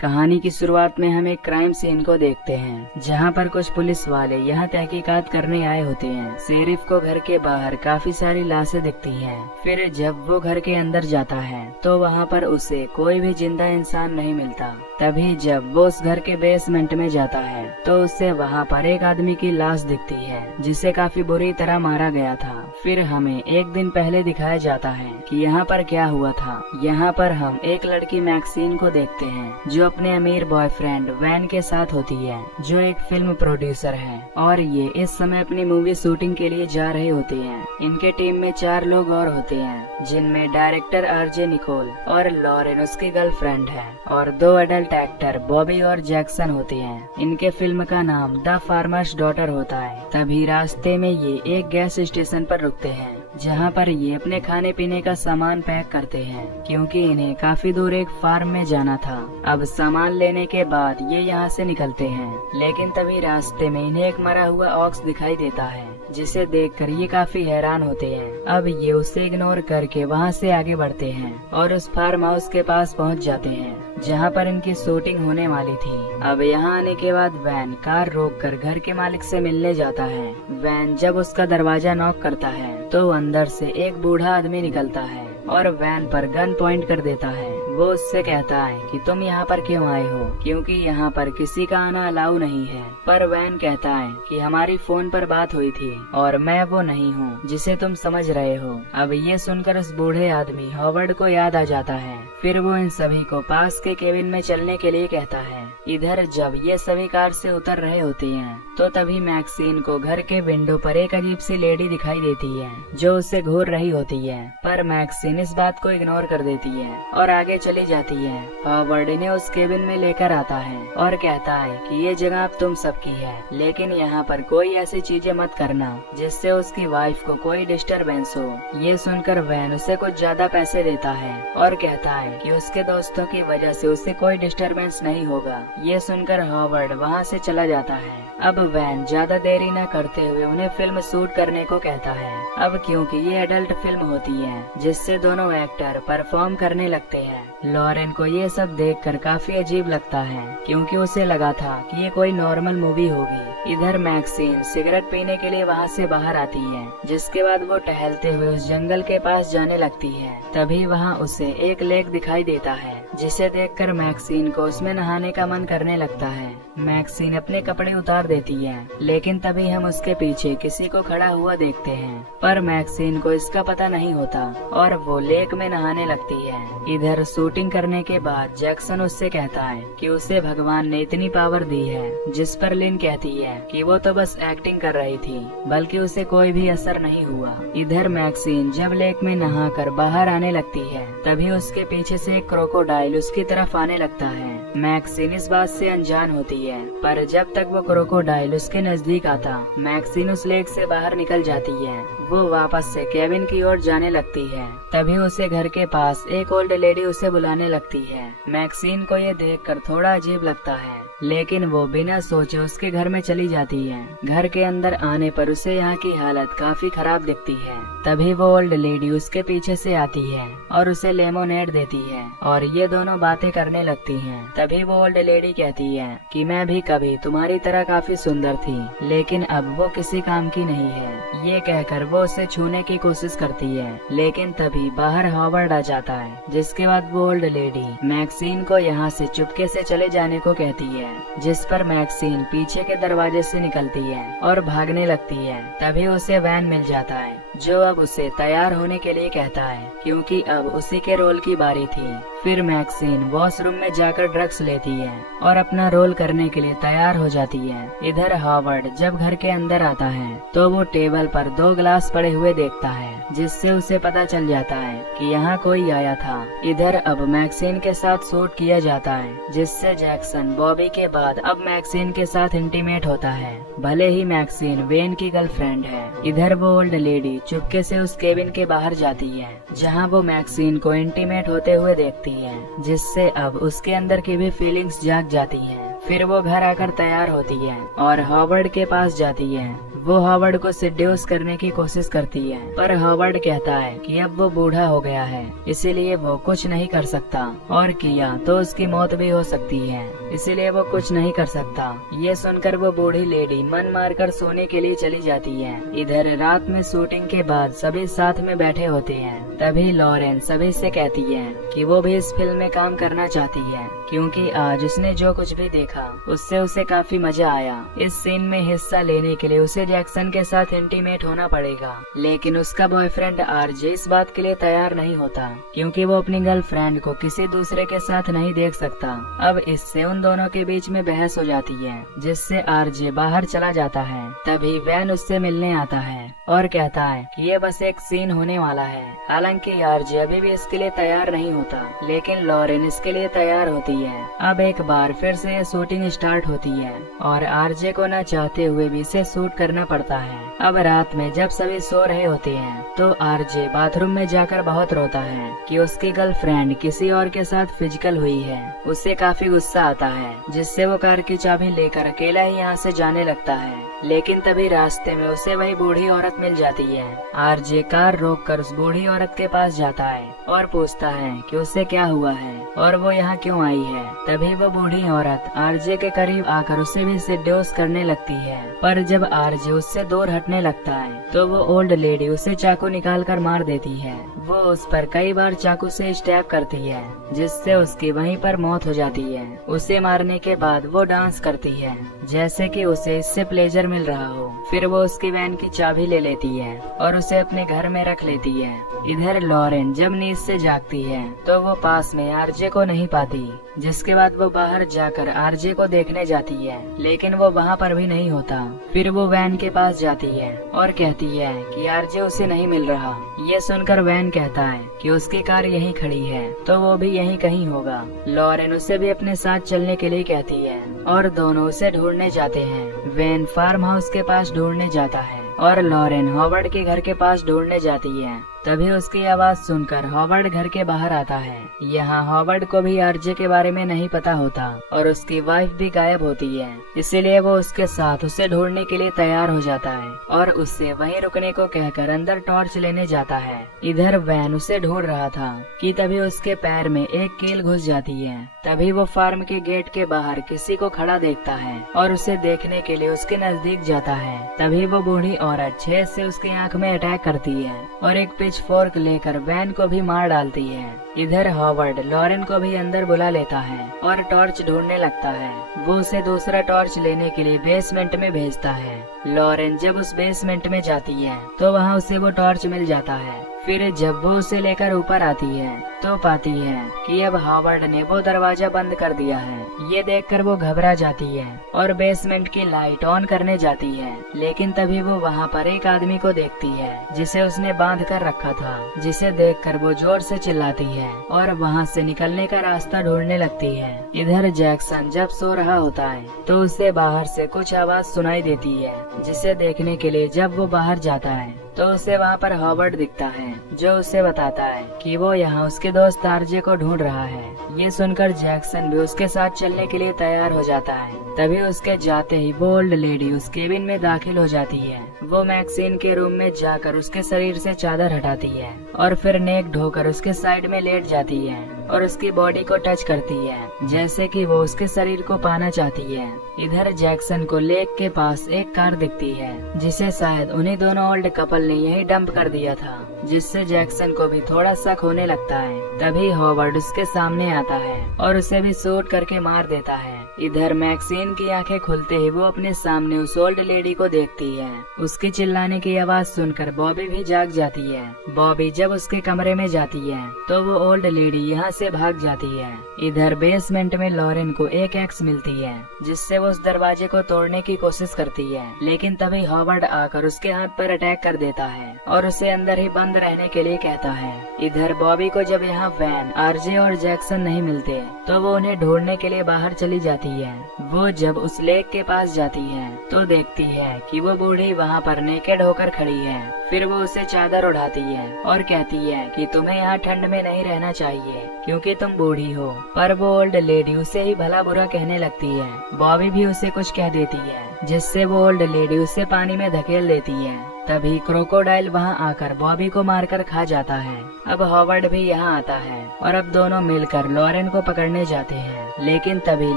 कहानी की शुरुआत में हम एक क्राइम सीन को देखते हैं, जहां पर कुछ पुलिस वाले यहां तहकीकात करने आए होते हैं। शेरिफ को घर के बाहर काफी सारी लाशें दिखती हैं। फिर जब वो घर के अंदर जाता है तो वहां पर उसे कोई भी जिंदा इंसान नहीं मिलता। तभी जब वो उस घर के बेसमेंट में जाता है तो उसे वहां पर एक आदमी की लाश दिखती है, जिसे काफी बुरी तरह मारा गया था। फिर हमें एक दिन पहले दिखाया जाता है कि यहाँ पर क्या हुआ था। यहाँ पर हम एक लड़की मैक्सिन को देखते हैं, जो अपने अमीर बॉयफ्रेंड वैन के साथ होती है, जो एक फिल्म प्रोड्यूसर है, और ये इस समय अपनी मूवी शूटिंग के लिए जा रहे होते हैं। इनके टीम में 4 लोग और होते हैं, जिनमें डायरेक्टर आरजे निकोल और लॉरेन उसकी गर्लफ्रेंड है, और 2 एडल्ट एक्टर बॉबी और जैक्सन होते हैं। इनके फिल्म का नाम द फार्मर्स डॉटर होता है। तभी रास्ते में ये एक गैस स्टेशन पर रुकते हैं, जहाँ पर ये अपने खाने पीने का सामान पैक करते हैं, क्योंकि इन्हें काफी दूर एक फार्म में जाना था। अब सामान लेने के बाद ये यहाँ से निकलते हैं, लेकिन तभी रास्ते में इन्हें एक मरा हुआ ऑक्स दिखाई देता है, जिसे देखकर ये काफी हैरान होते हैं। अब ये उसे इग्नोर करके वहाँ से आगे बढ़ते हैं और उस फार्म हाउस के पास पहुँच जाते हैं, जहाँ पर इनकी शूटिंग होने वाली थी। अब यहाँ आने के बाद वैन कार रोककर घर के मालिक से मिलने जाता है। वैन जब उसका दरवाजा नॉक करता है तो अंदर से एक बूढ़ा आदमी निकलता है और वैन पर गन पॉइंट कर देता है। वो उससे कहता है कि तुम यहाँ पर क्यों आए हो, क्योंकि यहाँ पर किसी का आना अलाउ नहीं है। पर वैन कहता है कि हमारी फोन पर बात हुई थी और मैं वो नहीं हूँ जिसे तुम समझ रहे हो। अब ये सुनकर उस बूढ़े आदमी हॉवर्ड को याद आ जाता है। फिर वो इन सभी को पास के केबिन में चलने के लिए कहता है। इधर जब ये सभी कार से उतर रहे होते हैं तो तभी मैक्सिन को घर के विंडो पर एक अजीब सी लेडी दिखाई देती है, जो उससे घूर रही होती है। पर मैक्सिन इस बात को इग्नोर कर देती है और आगे चली जाती है। हॉवर्ड इन्हें उस केबिन में लेकर आता है और कहता है कि ये जगह अब तुम सबकी है, लेकिन यहाँ पर कोई ऐसी चीजें मत करना जिससे उसकी वाइफ को कोई डिस्टरबेंस हो। ये सुनकर वैन उसे कुछ ज्यादा पैसे देता है और कहता है कि उसके दोस्तों की वजह से उसे कोई डिस्टरबेंस नहीं होगा। ये सुनकर हॉवर्ड वहाँ से चला जाता है। अब वैन ज्यादा देरी न करते हुए उन्हें फिल्म शूट करने को कहता है। अब क्योंकि ये एडल्ट फिल्म होती है, जिससे दोनों एक्टर परफॉर्म करने लगते हैं। लॉरेन को ये सब देखकर काफी अजीब लगता है, क्योंकि उसे लगा था कि ये कोई नॉर्मल मूवी होगी। इधर मैक्सिन सिगरेट पीने के लिए वहाँ से बाहर आती है, जिसके बाद वो टहलते हुए उस जंगल के पास जाने लगती है। तभी वहाँ उसे एक लेक दिखाई देता है, जिसे देखकर मैक्सिन को उसमें नहाने का मन करने लगता है। मैक्सिन अपने कपड़े उतार देती है, लेकिन तभी हम उसके पीछे किसी को खड़ा हुआ देखते हैं। पर मैक्सिन को इसका पता नहीं होता और वो लेक में नहाने लगती है। इधर शूटिंग करने के बाद जैक्सन उससे कहता है कि उसे भगवान ने इतनी पावर दी है, जिस पर लिन कहती है कि वो तो बस एक्टिंग कर रही थी, बल्कि उसे कोई भी असर नहीं हुआ। इधर मैक्सिन जब लेक में नहाकर बाहर आने लगती है, तभी उसके पीछे से एक क्रोकोडाइल उसकी तरफ आने लगता है। मैक्सिन इस बात से अनजान होती है, पर जब तक वो क्रोकोडाइल उसके नजदीक आता, मैक्सिन उस लेक से बाहर निकल जाती है। वो वापस से केबिन की ओर जाने लगती है। तभी उसे घर के पास एक ओल्ड लेडी उसे बुलाने लगती है। मैक्सिन को ये देखकर थोड़ा अजीब लगता है, लेकिन वो बिना सोचे उसके घर में चली जाती है। घर के अंदर आने पर उसे यहाँ की हालत काफी खराब दिखती है। तभी वो ओल्ड लेडी उसके पीछे से आती है और उसे लेमोनेड देती है और ये दोनों बातें करने लगती हैं। तभी वो ओल्ड लेडी कहती है कि मैं भी कभी तुम्हारी तरह काफी सुंदर थी, लेकिन अब वो किसी काम की नहीं है। ये कहकर वो उसे छूने की कोशिश करती है, लेकिन तभी बाहर हॉवर्ड आ जाता है, जिसके बाद वो ओल्ड लेडी मैक्सिन को यहाँ से चुपके से चले जाने को कहती है, जिस पर मैक्सिन पीछे के दरवाजे से निकलती है और भागने लगती है। तभी उसे वैन मिल जाता है, जो अब उसे तैयार होने के लिए कहता है, क्योंकि अब उसी के रोल की बारी थी। फिर मैक्सिन वॉशरूम में जाकर ड्रग्स लेती है और अपना रोल करने के लिए तैयार हो जाती है। इधर हॉवर्ड जब घर के अंदर आता है तो वो टेबल पर 2 ग्लास पड़े हुए देखता है, जिससे उसे पता चल जाता है कि यहाँ कोई आया था। इधर अब मैक्सिन के साथ शूट किया जाता है, जिससे जैक्सन बॉबी के बाद अब मैक्सिन के साथ इंटीमेट होता है, भले ही मैक्सिन वेन की गर्लफ्रेंड है। इधर वो ओल्ड लेडी चुपके से उस केबिन के बाहर जाती है, जहाँ वो मैक्सिन को इंटीमेट होते हुए देखती है, जिससे अब उसके अंदर की भी फीलिंग्स जाग जाती हैं। फिर वो घर आकर तैयार होती है और हॉवर्ड के पास जाती है। वो हॉवर्ड को सेड्यूस करने की कोशिश करती है, पर हॉवर्ड कहता है कि अब वो बूढ़ा हो गया है, इसीलिए वो कुछ नहीं कर सकता, और किया तो उसकी मौत भी हो सकती है, इसीलिए वो कुछ नहीं कर सकता। ये सुनकर वो बूढ़ी लेडी मन मारकर सोने के लिए चली जाती है। इधर रात में शूटिंग के बाद सभी साथ में बैठे होते हैं। तभी लॉरेन सभी से कहती है कि वो भी इस फिल्म में काम करना चाहती है, क्योंकि आज उसने जो कुछ भी देखा उससे उसे काफी मजा आया। इस सीन में हिस्सा लेने के लिए उसे जैक्सन के साथ इंटीमेट होना पड़ेगा, लेकिन उसका बॉयफ्रेंड आरजे इस बात के लिए तैयार नहीं होता, क्योंकि वो अपनी गर्लफ्रेंड को किसी दूसरे के साथ नहीं देख सकता। अब इससे उन दोनों के बीच में बहस हो जाती है, जिससे आरजे बाहर चला जाता है। तभी वैन उससे मिलने आता है और कहता है कि ये बस एक सीन होने वाला है। हालांकि आरजे अभी भी इसके लिए तैयार नहीं होता, लेकिन लॉरेन इसके लिए तैयार होती है। अब एक बार फिर से ये शूटिंग स्टार्ट होती है और आरजे को न चाहते हुए भी इसे शूट करना पड़ता है। अब रात में जब सभी सो रहे होते हैं तो आरजे बाथरूम में जाकर बहुत रोता है कि उसकी गर्लफ्रेंड किसी और के साथ फिजिकल हुई है। उसे काफी गुस्सा आता है, जिससे वो कार की चाबी लेकर अकेला ही यहाँ से जाने लगता है। लेकिन तभी रास्ते में उसे वही बूढ़ी औरत मिल जाती है। आरजे कार रोककर उस बूढ़ी औरत के पास जाता है और पूछता है कि उसे क्या हुआ है और वो यहाँ क्यों आई है। तभी वो बूढ़ी औरत आरजे के करीब आकर उसे भी सेड्यूस करने लगती है, पर जब आरजे उससे दूर हटने लगता है तो वो ओल्ड लेडी उसे चाकू निकाल कर मार देती है। वो उस पर कई बार चाकू से स्टैब करती है, जिससे उसकी वहीं पर मौत हो जाती है। उसे मारने के बाद वो डांस करती है जैसे कि उसे इससे प्लेजर मिल रहा हो। फिर वो उसकी वैन की चाबी ले लेती है और उसे अपने घर में रख लेती है। इधर लॉरेन जब नींद से जागती है तो वो पास में आरजे को नहीं पाती, जिसके बाद वो बाहर जाकर आरजे को देखने जाती है, लेकिन वो वहाँ पर भी नहीं होता। फिर वो वैन के पास जाती है और कहती है कि आरजे उसे नहीं मिल रहा। ये सुनकर वैन कहता है कि उसकी कार यहीं खड़ी है, तो वो भी यहीं कहीं होगा। लॉरेन उसे भी अपने साथ चलने के लिए कहती है और दोनों उसे ढूंढने जाते हैं। वैन फार्म हाउस के पास ढूंढने जाता है और लॉरेन हॉवर्ड के घर के पास ढूंढने जाती है। तभी उसकी आवाज सुनकर हॉवर्ड घर के बाहर आता है। यहाँ हॉवर्ड को भी आरजे के बारे में नहीं पता होता और उसकी वाइफ भी गायब होती है, इसीलिए वो उसके साथ उसे ढूंढने के लिए तैयार हो जाता है और उससे वहीं रुकने को कहकर अंदर टॉर्च लेने जाता है। इधर वैन उसे ढूंढ रहा था कि तभी उसके पैर में एक कील घुस जाती है। तभी वो फार्म के गेट के बाहर किसी को खड़ा देखता है और उसे देखने के लिए उसके नजदीक जाता है। तभी वो बूढ़ी औरत छेद से उसकी आंख में अटैक करती है और एक पिच फोर्क लेकर वैन को भी मार डालती है। इधर हॉवर्ड लॉरेन को भी अंदर बुला लेता है और टॉर्च ढूंढने लगता है। वो उसे दूसरा टॉर्च लेने के लिए बेसमेंट में भेजता है। लॉरेन जब उस बेसमेंट में जाती है तो वहाँ उसे वो टॉर्च मिल जाता है। फिर जब वो उसे लेकर ऊपर आती है तो पाती है कि अब हॉवर्ड ने वो दरवाजा बंद कर दिया है। ये देखकर वो घबरा जाती है और बेसमेंट की लाइट ऑन करने जाती है, लेकिन तभी वो वहाँ पर एक आदमी को देखती है जिसे उसने बांध कर रखा था, जिसे देखकर वो जोर से चिल्लाती है और वहाँ से निकलने का रास्ता ढूंढने लगती है। इधर जैक्सन जब सो रहा होता है तो उसे बाहर से कुछ आवाज सुनाई देती है, जिसे देखने के लिए जब वो बाहर जाता है तो उसे वहाँ पर हॉवर्ड दिखता है, जो उसे बताता है कि वो यहाँ उसके दोस्त आरजे को ढूंढ रहा है। ये सुनकर जैक्सन भी उसके साथ चलने के लिए तैयार हो जाता है। तभी उसके जाते ही वो ओल्ड लेडी उस केबिन में दाखिल हो जाती है। वो मैक्सिन के रूम में जाकर उसके शरीर से चादर हटाती है और फिर नेक ढोकर उसके साइड में लेट जाती है और उसकी बॉडी को टच करती है, जैसे कि वो उसके शरीर को पाना चाहती है। इधर जैक्सन को लेक के पास एक कार दिखती है, जिसे शायद उन्हीं दोनों ओल्ड कपल ने यही डंप कर दिया था, जिससे जैक्सन को भी थोड़ा शक होने लगता है। तभी हॉवर्ड उसके सामने आता है और उसे भी शूट करके मार देता है। इधर मैक्सिन की आंखें खुलते ही वो अपने सामने उस ओल्ड लेडी को देखती है। उसकी चिल्लाने की आवाज सुनकर बॉबी भी जाग जाती है। बॉबी जब उसके कमरे में जाती है तो वो ओल्ड लेडी यहाँ से भाग जाती है। इधर बेसमेंट में लॉरेन को एक एक्स मिलती है, जिससे वो उस दरवाजे को तोड़ने की कोशिश करती है, लेकिन तभी हॉवर्ड आकर उसके हाथ पर अटैक कर देता है और उसे अंदर ही बंद बंद रहने के लिए कहता है। इधर बॉबी को जब यहाँ वैन, आरजे और जैक्सन नहीं मिलते तो वो उन्हें ढूंढने के लिए बाहर चली जाती है। वो जब उस लेक के पास जाती है तो देखती है कि वो बूढ़ी वहाँ पर नेकेड होकर खड़ी है। फिर वो उसे चादर उड़ाती है और कहती है कि तुम्हें यहाँ ठंड में नहीं रहना चाहिए क्योंकि तुम बूढ़ी हो। पर वो ओल्ड लेडी उसे ही भला बुरा कहने लगती है। बॉबी भी उसे कुछ कह देती है जिससे वो ओल्ड लेडी उसे पानी में धकेल देती है। तभी क्रोकोडाइल वहां आकर बॉबी को मारकर खा जाता है। अब हॉवर्ड भी यहां आता है और अब दोनों मिलकर लॉरेन को पकड़ने जाते हैं, लेकिन तभी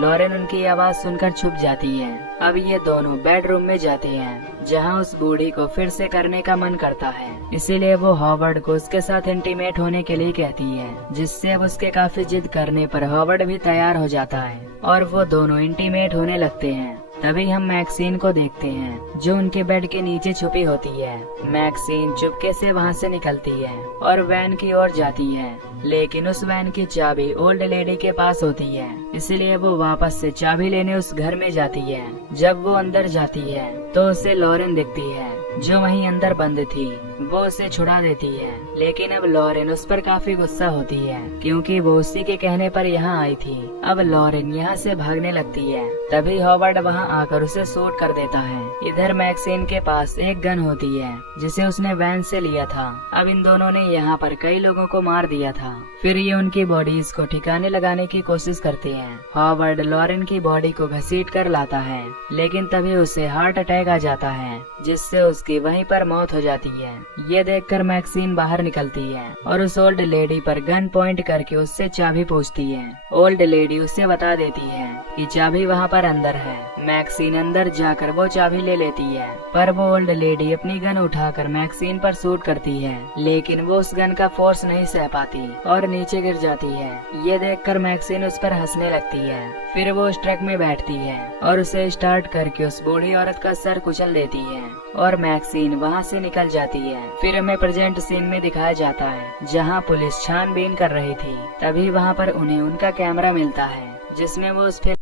लॉरेन उनकी आवाज सुनकर छुप जाती है। अब ये दोनों बेडरूम में जाते हैं जहां उस बूढ़ी को फिर से करने का मन करता है, इसीलिए वो हॉवर्ड को उसके साथ इंटीमेट होने के लिए कहती है, जिससे अब उसके काफी जिद करने पर हॉवर्ड भी तैयार हो जाता है और वो दोनों इंटीमेट होने लगते हैं। तभी हम मैक्सीन को देखते हैं जो उनके बेड के नीचे छुपी होती है। मैक्सीन चुपके से वहां से निकलती है और वैन की ओर जाती है, लेकिन उस वैन की चाबी ओल्ड लेडी के पास होती है, इसलिए वो वापस से चाबी लेने उस घर में जाती है। जब वो अंदर जाती है तो उसे लॉरेन दिखती है जो वहीं अंदर बंद थी। वो उसे छुड़ा देती है, लेकिन अब लॉरेन उस पर काफी गुस्सा होती है क्योंकि वो उसी के कहने पर यहाँ आई थी। अब लॉरेन यहाँ से भागने लगती है। तभी हॉवर्ड वहाँ आकर उसे शूट कर देता है। इधर मैक्सीन के पास एक गन होती है जिसे उसने वैन से लिया था। अब इन दोनों ने यहाँ पर कई लोगों को मार दिया था। फिर ये उनकी बॉडीज को ठिकाने लगाने की कोशिश करते हैं। हॉवर्ड लॉरेन की बॉडी को घसीट कर लाता है, लेकिन तभी उसे हार्ट अटैक आ जाता है जिससे उसकी वहीं पर मौत हो जाती है। ये देखकर मैक्सीन बाहर निकलती है और उस ओल्ड लेडी पर गन पॉइंट करके उससे चाबी पूछती है। ओल्ड लेडी उसे बता देती है कि चाबी वहाँ पर अंदर है। मैक्सीन अंदर जाकर वो चाबी ले लेती है, पर वो ओल्ड लेडी अपनी गन उठाकर मैक्सीन पर शूट करती है, लेकिन वो उस गन का फोर्स नहीं सह पाती और नीचे गिर जाती है। ये देखकर मैक्सीन उस पर हंसने लगती है। फिर वो उस ट्रक में बैठती है और उसे स्टार्ट करके उस बूढ़ी औरत का सर कुचल देती है और मैक्सीन वहाँ से निकल जाती है। फिर हमें प्रेजेंट सीन में दिखाया जाता है जहाँ पुलिस छानबीन कर रही थी। तभी वहाँ पर उन्हें उनका कैमरा मिलता है जिसमें वो उस